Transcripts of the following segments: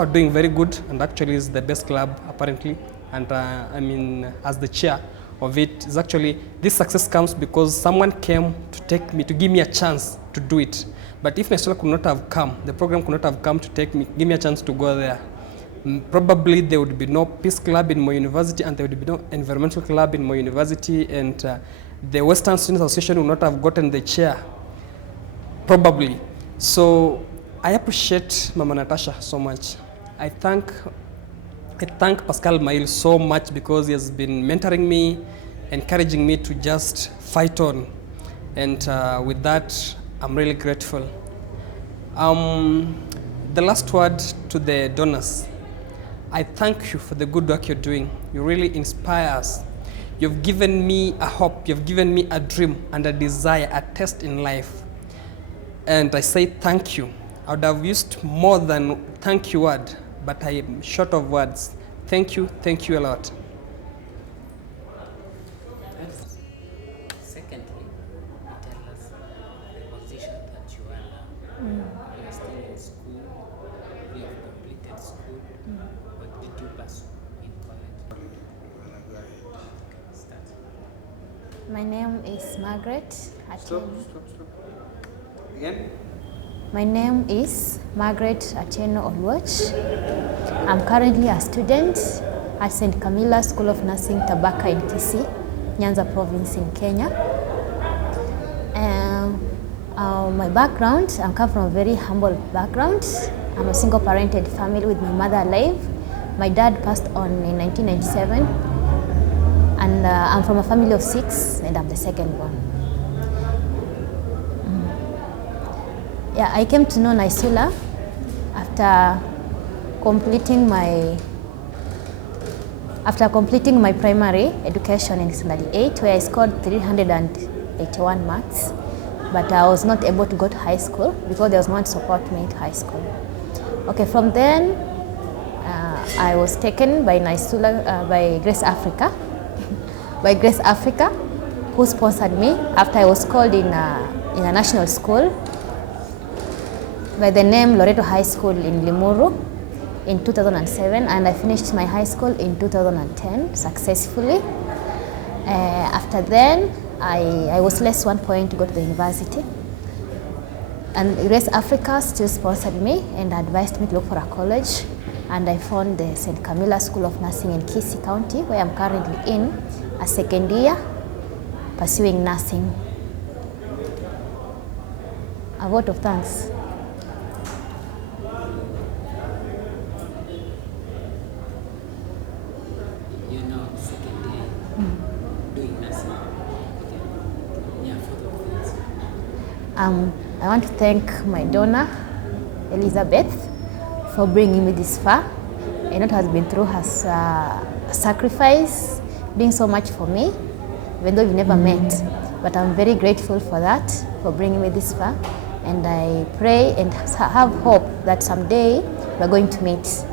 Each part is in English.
Are doing very good, and actually is the best club apparently, and I mean, as the chair of it, is actually this success comes because someone came to give me a chance to do it. But if Naisula could not have come, the program could not have come to give me a chance to go there, probably there would be no peace club in my university, and there would be no environmental club in my university, and the Western Students Association would not have gotten the chair, probably. So I appreciate Mama Natasha so much. I thank Pascal Mail so much because he has been mentoring me, encouraging me to just fight on. And with that, I'm really grateful. The last word to the donors. I thank you for the good work you're doing. You really inspire us. You've given me a hope, you've given me a dream and a desire, a test in life. And I say thank you. I would have used more than thank you word, but I am short of words. Thank you a lot. Secondly, you tell us the position that you are now. You are still in school, you have completed school, but did you pursue in college? Start. My name is Margaret Atieno. Stop. Again? My name is Margaret Atieno Olwach. I'm currently a student at St. Camilla School of Nursing, Tabaka in Kisii, Nyanza province in Kenya. My background, I come from a very humble background. I'm a single-parented family with my mother alive. My dad passed on in 1997, and I'm from a family of 6, and I'm the second born. Yeah, I came to know Naisula after completing my primary education in standard 8, where I scored 381 marks, but I was not able to go to high school because there was no one to support me to high school. Okay, from then I was taken by Naisula, by Grace Africa, who sponsored me after I was called in a national school by the name Loreto High School in Limuru in 2007, and I finished my high school in 2010 successfully. After then, I was less 1 point to go to the university, and Grace Africa still sponsored me and advised me to look for a college, and I found the St. Camilla School of Nursing in Kisii County, where I'm currently in a second year pursuing nursing. A vote of thanks. You're now second year doing nursing. Yeah, for the things. I want to thank my donor, Elizabeth, for bringing me this far. I know it has been through her sacrifice, doing so much for me, even though we never met. But I'm very grateful for that, for bringing me this far. And I pray and have hope that someday we're going to meet.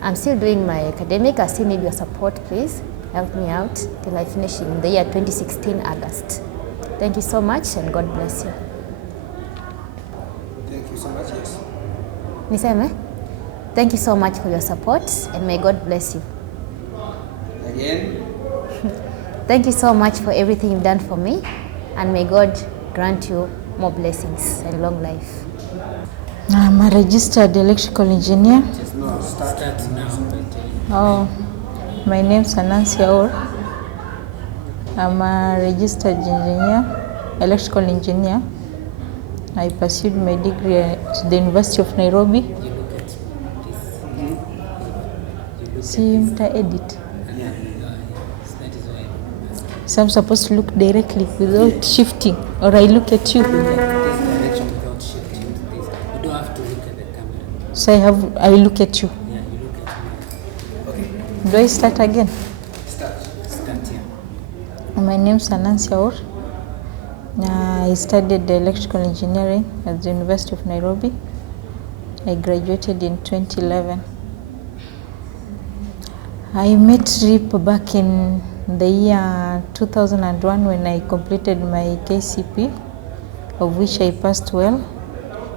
I'm still doing my academic. I still need your support, please. Help me out till I finish in the year 2016, August. Thank you so much, and God bless you. Thank you so much, yes. Niseme, thank you so much for your support, and may God bless you. Again? Thank you so much for everything you've done for me, and may God grant you more blessings and long life. I'm a registered electrical engineer. No, start now. Oh, my name is Nancy Aur. I'm a registered engineer, electrical engineer. I pursued my degree at the University of Nairobi. You look at this. See, mta edit. Yeah, that is why. So I'm supposed to look directly without shifting, or I look at you. This direction without shifting to this. You don't have to look at the camera. So I look at you. Yeah, you look at me. Okay, Do I start again? start. Start here. My name is Nancy Aur. I studied electrical engineering at the University of Nairobi. I graduated in 2011. I met RIP back in the year 2001 when I completed my KCP, of which I passed well,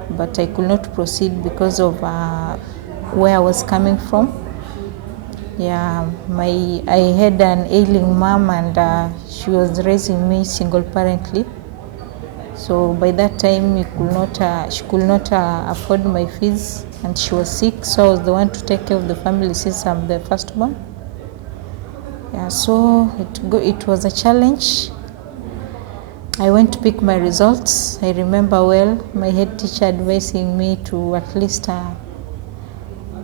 but I could not proceed because of where I was coming from. Yeah, I had an ailing mom, and she was raising me single parently. So by that time, she could not afford my fees, and she was sick. So I was the one to take care of the family since I'm the firstborn. Yeah, so it was a challenge. I went to pick my results. I remember well my head teacher advising me to at least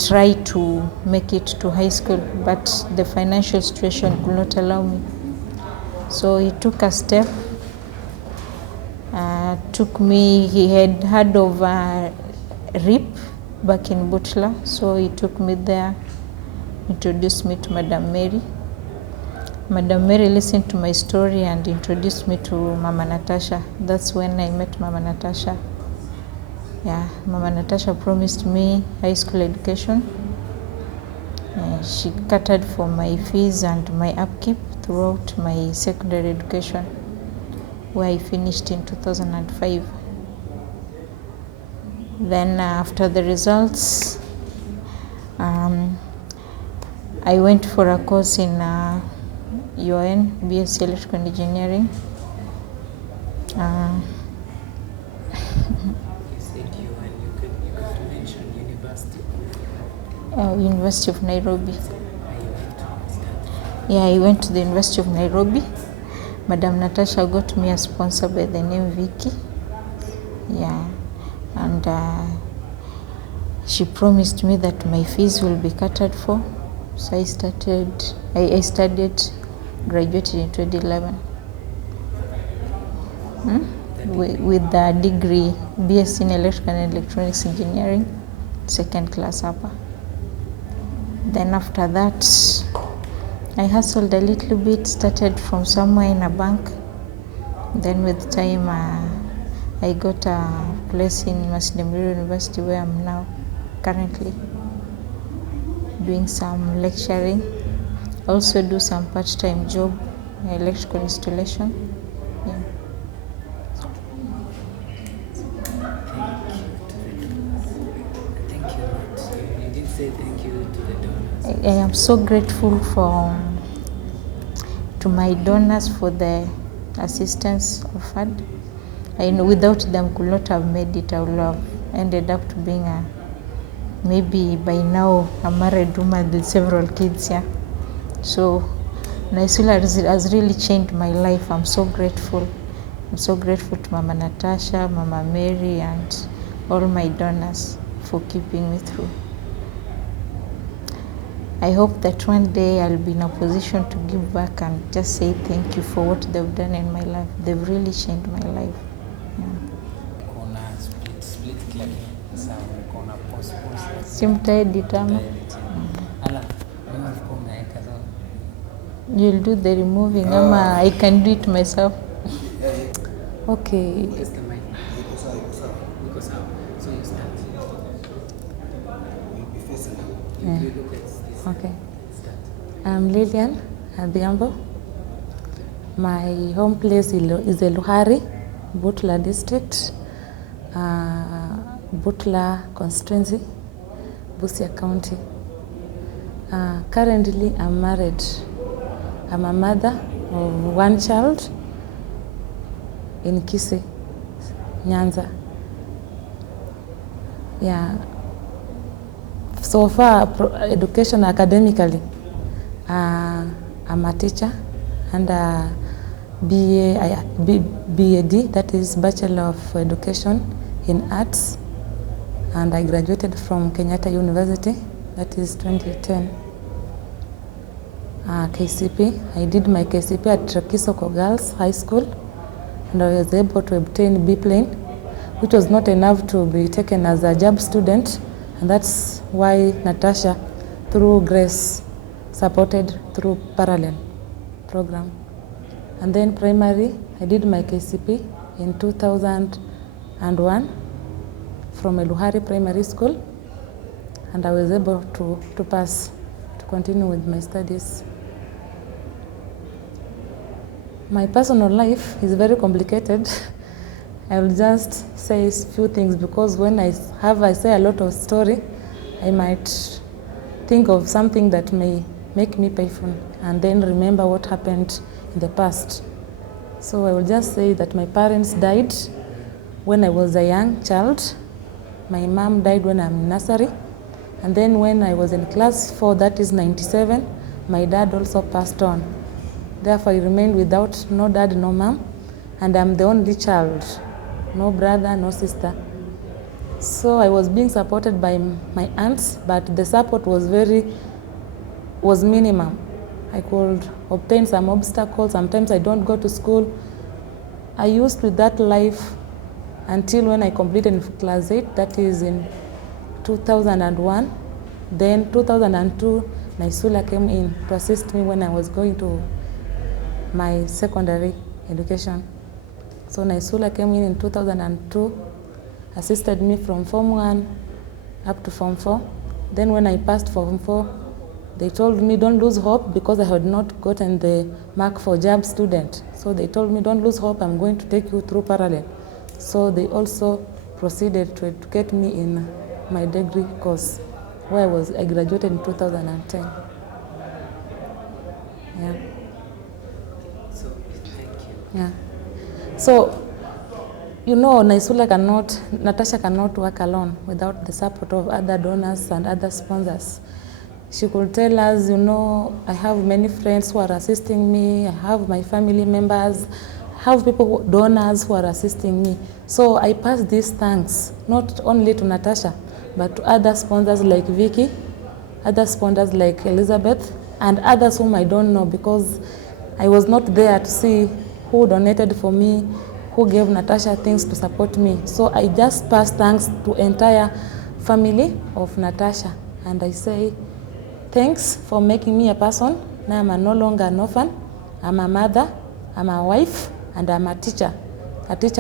try to make it to high school, but the financial situation could not allow me. So he took a step, he had heard of RIP back in Butler, so he took me there, introduced me to Madam Mary. Madam Mary listened to my story and introduced me to Mama Natasha. That's when I met Mama Natasha. Yeah, Mama Natasha promised me high school education. She catered for my fees and my upkeep throughout my secondary education, where I finished in 2005. Then after the results, I went for a course in UN, BSc Electrical Engineering. You said UN, you could mention university. University of Nairobi. I went to start. Yeah, I went to the University of Nairobi. Madam Natasha got me a sponsor by the name Vicky. Yeah, and she promised me that my fees will be catered for. So I studied, graduated in 2011 with the degree BSc in Electrical and Electronics Engineering, second class upper. Then after that, I hustled a little bit, started from somewhere in a bank. Then with time, I got a place in Masindemiro University, where I'm now currently doing some lecturing. Also do some part-time job, electrical installation. Yeah. Thank you. You did say thank you to the donors. I am so grateful to my donors for the assistance offered. I know without them could not have made it. I would have ended up to being maybe by now a married woman with several kids. Yeah. So Naisula has really changed my life. I'm so grateful. I'm so grateful to Mama Natasha, Mama Mary, and all my donors for keeping me through. I hope that one day I'll be in a position to give back and just say thank you for what they've done in my life. They've really changed my life. Kuna split claim. Sawa, kuna post. Simtaeditama. Ala, wewe ulikuwa umeweka sawa. You'll do the removing, ama I can do it myself. Okay. Just the mic. Because how? So you start. You look at this. Okay. Start. I'm Lilian Adhiambo. My home place is Eluhari, Butler district, Butler constituency, Busia County. Currently, I'm married. I'm a mother of one child in Kisii, Nyanza. Yeah. So far, education academically, I'm a teacher and BAD, that is Bachelor of Education in Arts, and I graduated from Kenyatta University, that is 2010. KCP, I did my KCP at Kisoko Girls High School, and I was able to obtain B plane, which was not enough to be taken as a job student, and that's why Natasha, through Grace, supported through parallel program. And then primary, I did my KCP in 2001 from Eluhari Primary School, and I was able to pass, to continue with my studies. My personal life is very complicated. I will just say a few things because when I say a lot of story, I might think of something that may make me painful and then remember what happened in the past. So I will just say that my parents died when I was a young child. My mom died when I'm in nursery. And then when I was in class 4, that is 97, my dad also passed on. Therefore, I remained without no dad, no mom, and I'm the only child, no brother, no sister. So I was being supported by my aunts, but the support was minimum. I could obtain some obstacles. Sometimes I don't go to school. I used with that life until when I completed class 8, that is in 2001. Then 2002, Naisula came in to assist me when I was going to my secondary education. So Naisula came in 2002, assisted me from Form 1 up to Form 4. Then when I passed Form 4, they told me don't lose hope because I had not gotten the mark for JAB student. So they told me don't lose hope, I'm going to take you through parallel. So they also proceeded to educate me in my degree course, where I graduated in 2010. Yeah. So thank you. Yeah. So, you know, Natasha cannot work alone without the support of other donors and other sponsors. She could tell us, you know, I have many friends who are assisting me, I have my family members, I have donors who are assisting me. So I pass these thanks, not only to Natasha, but to other sponsors like Vicky, other sponsors like Elizabeth, and others whom I don't know because I was not there to see who donated for me, who gave Natasha things to support me. So I just pass thanks to entire family of Natasha, and I say, thanks for making me a person. Now I'm no longer an orphan. I'm a mother, I'm a wife, and I'm a teacher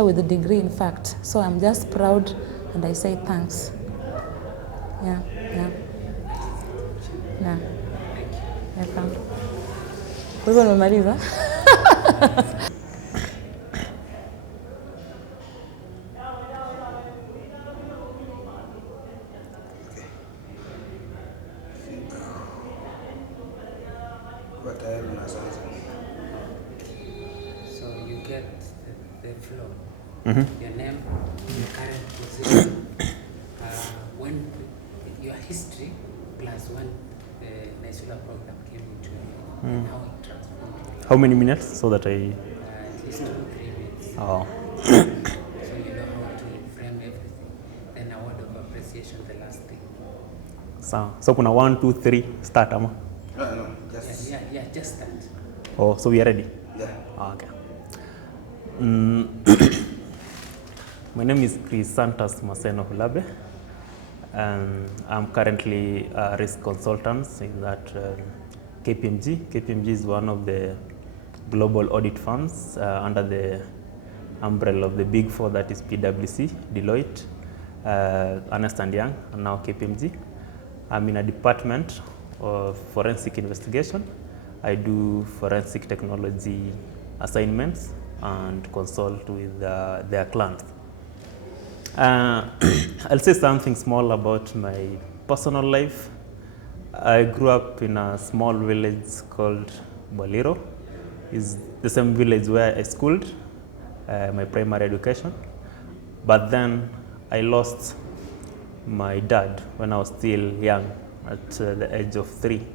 with a degree, in fact. So I'm just proud, and I say thanks. Yeah. Welcome. Kwa hivyo nimemaliza. So you get the floor, your name, your current position, when your history plus when the Naisula program came into you, and how it transformed your life. How many minutes so that I... At least 2-3 minutes. Oh. So you know how to frame everything. Then a word of appreciation, the last thing. So kuna 1, 2, 3 start ama? No, just... Yeah, just that. Oh, so we are ready? Yeah. Okay. My name is Chrysantas Maseno Hulabe, and I'm currently a risk consultant in that KPMG. KPMG is one of the global audit firms under the umbrella of the Big Four, that is PwC, Deloitte, Ernst & Young, and now KPMG. I'm in a department of forensic investigation. I do forensic technology assignments and consult with their clients. I'll say something small about my personal life. I grew up in a small village called Boliro. It's the same village where I schooled my primary education. But then I lost my dad when I was still young, at the age of 3.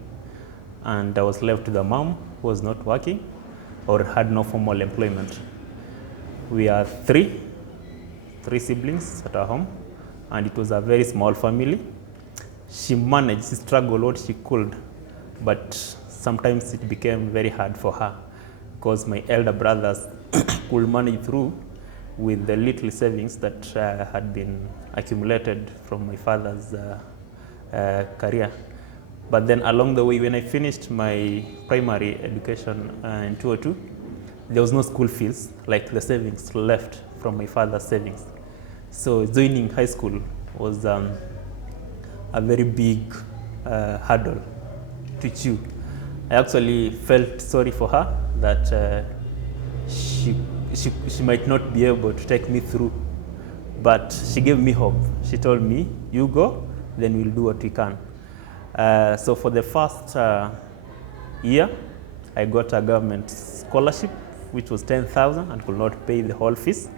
And I was left with a mom who was not working or had no formal employment. We are three siblings at our home, and it was a very small family. She managed, she struggled what she could, but sometimes it became very hard for her because my elder brothers could manage through with the little savings that had been accumulated from my father's career. But then along the way, when I finished my primary education in 2002, there was no school fees, like the savings left from my father's savings. So joining high school was a very big hurdle to chew. I actually felt sorry for her that she might not be able to take me through, but she gave me hope. She told me, you go, then we'll do what we can. So for the first year, I got a government scholarship, which was 10,000 and could not pay the whole fees.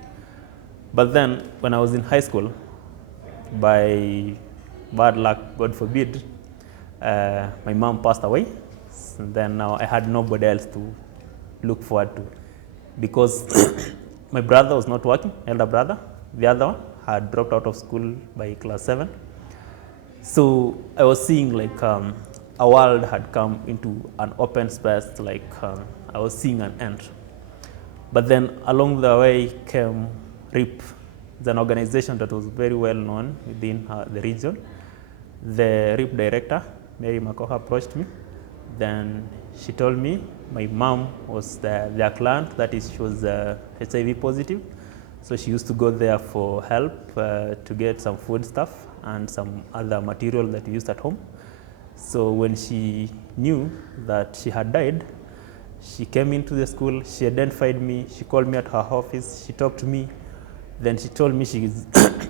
But then when I was in high school, by bad luck, God forbid, my mom passed away. And then now I had nobody else to look forward to, because my brother was not working, elder brother. The other one had dropped out of school by class 7. So I was seeing like a world had come into an open space, like I was seeing an end. But then along the way came RIP. It's an organization that was very well known within the region. The RIP director, Mary Makoha, approached me. Then she told me my mom was their client, that is, she was HIV positive. So she used to go there for help to get some food stuff and some other material that we used at home. So when she knew that she had died, she came into the school, she identified me, she called me at her office, she talked to me. Then she told me she is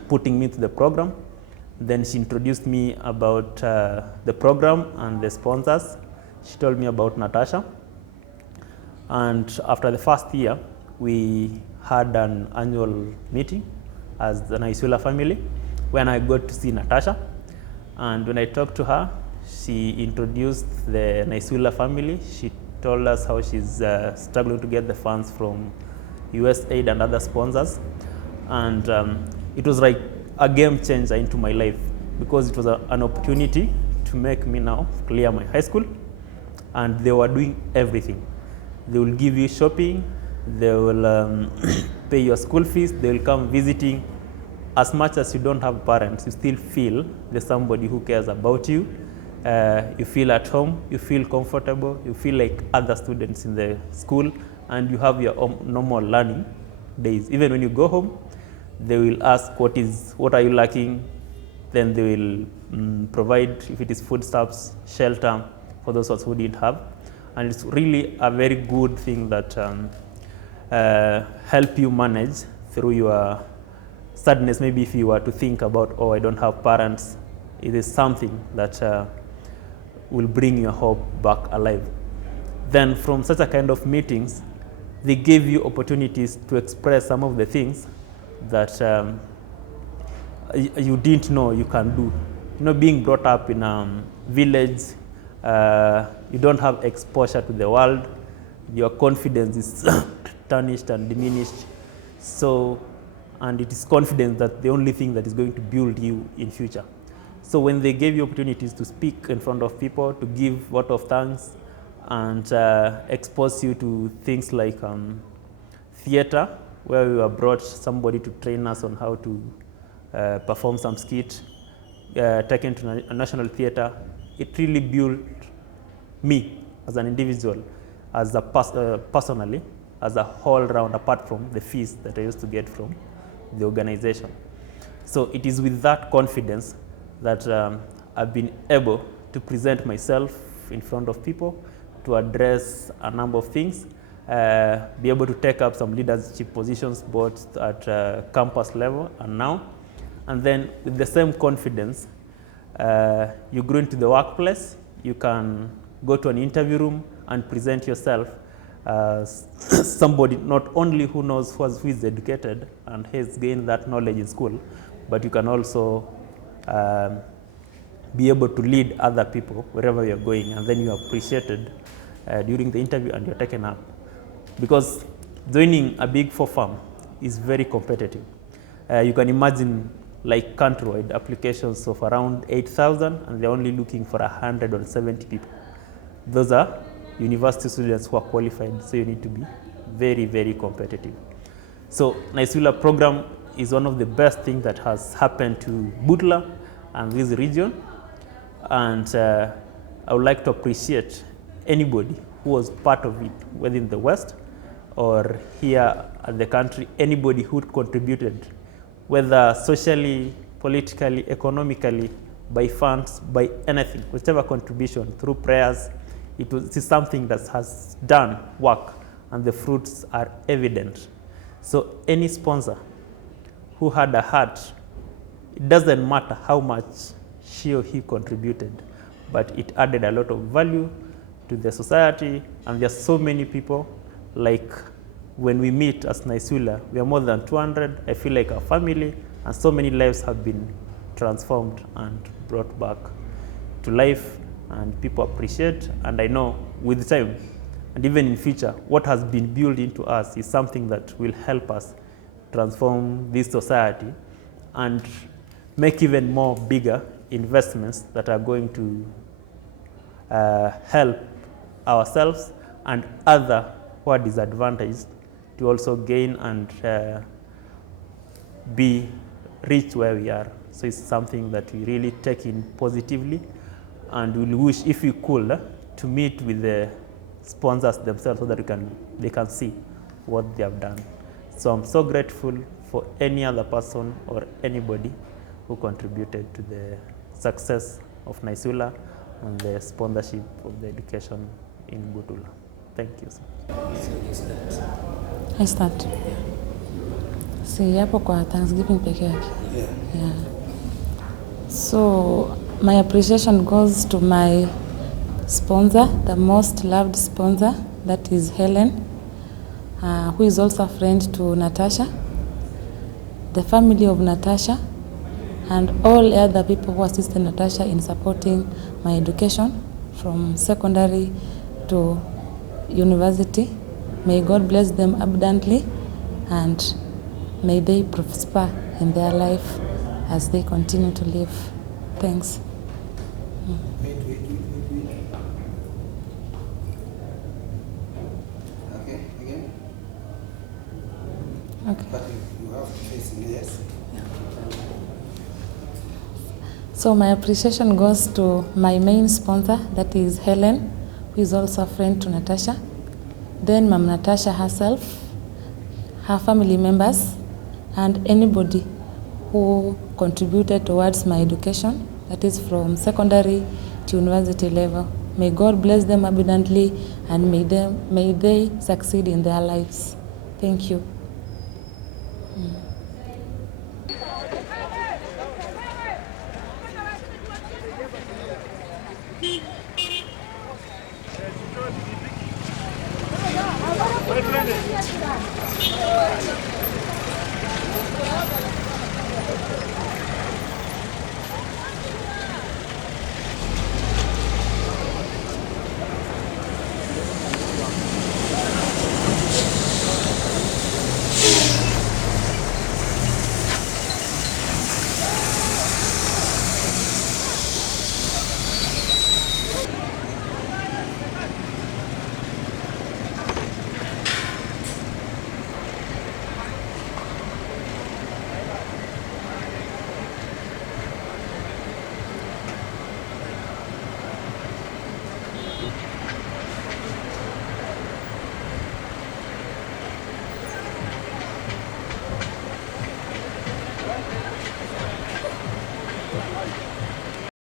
putting me into the program. Then she introduced me about the program and the sponsors. She told me about Natasha. And after the first year, we had an annual meeting as the Naisula family, when I got to see Natasha. And when I talked to her, she introduced the Naisula family. She told us how she's struggling to get the funds from USAID and other sponsors. And it was like a game changer into my life, because it was an opportunity to make me now clear my high school. And they were doing everything. They will give you shopping, they will pay your school fees, they will come visiting. As much as you don't have parents, you still feel there's somebody who cares about you. You feel at home, you feel comfortable, you feel like other students in the school, and you have your own normal learning days. Even when you go home, they will ask what are you lacking. Then they will provide, if it is foodstuffs, shelter for those who didn't have. And it's really a very good thing that help you manage through your sadness. Maybe if you were to think about, oh, I don't have parents, it is something that will bring your hope back alive. Then from such a kind of meetings, they give you opportunities to express some of the things that you didn't know you can do. You know, being brought up in a village, you don't have exposure to the world, your confidence is tarnished and diminished. So, and it is confidence that the only thing that is going to build you in future. So when they gave you opportunities to speak in front of people, to give vote of thanks, and expose you to things like theater, where we were brought somebody to train us on how to perform some skit, taken to a national theater, it really built me as an individual, as a personally, as a whole round, apart from the fees that I used to get from the organization. So it is with that confidence that I've been able to present myself in front of people, to address a number of things, be able to take up some leadership positions both at campus level and now. And then with the same confidence, you grow into the workplace, you can go to an interview room and present yourself as somebody not only who knows who is educated and has gained that knowledge in school, but you can also be able to lead other people wherever you're going, and then you are appreciated during the interview and you're taken up. Because joining a big 4 firm is very competitive. You can imagine like countrywide applications of around 8,000, and they're only looking for 170 people. Those are university students who are qualified, so you need to be very, very competitive. So Naisula program is one of the best things that has happened to Butla and this region, and I would like to appreciate anybody who was part of it, whether in the West or here at the country, anybody who contributed, whether socially, politically, economically, by funds, by anything, whichever contribution, through prayers. It is something that has done work, and the fruits are evident. So any sponsor who had a heart, it doesn't matter how much she or he contributed, but it added a lot of value to the society. And there's so many people, like when we meet as Naisula, we are more than 200. I feel like a family, and so many lives have been transformed and brought back to life, and people appreciate. And I know with time and even in future, what has been built into us is something that will help us transform this society and make even more bigger investments that are going to help ourselves and other who are disadvantaged to also gain and be reach where we are. So it's something that we really take in positively, and we wish, if we could, to meet with the sponsors themselves so that they can see what they have done. So I'm so grateful for any other person or anybody who contributed to the success of Naisula and the sponsorship of the education in Butula. Thank you, sir. I start. Si hapo kwa Thanksgiving peke yake. Yeah. So my appreciation goes to my sponsor, the most loved sponsor, that is Helen, who is also a friend to Natasha, the family of Natasha, and all other people who assisted Natasha in supporting my education from secondary to university. May God bless them abundantly, and may they prosper in their life as they continue to live. Thanks. Okay, again? Okay. But you have to face yes. So my appreciation goes to my main sponsor, that is Helen, who is also a friend to Natasha. Then Mom Natasha herself, her family members, and anybody who contributed towards my education, that is from secondary to university level. May God bless them abundantly, and may they succeed in their lives. Thank you.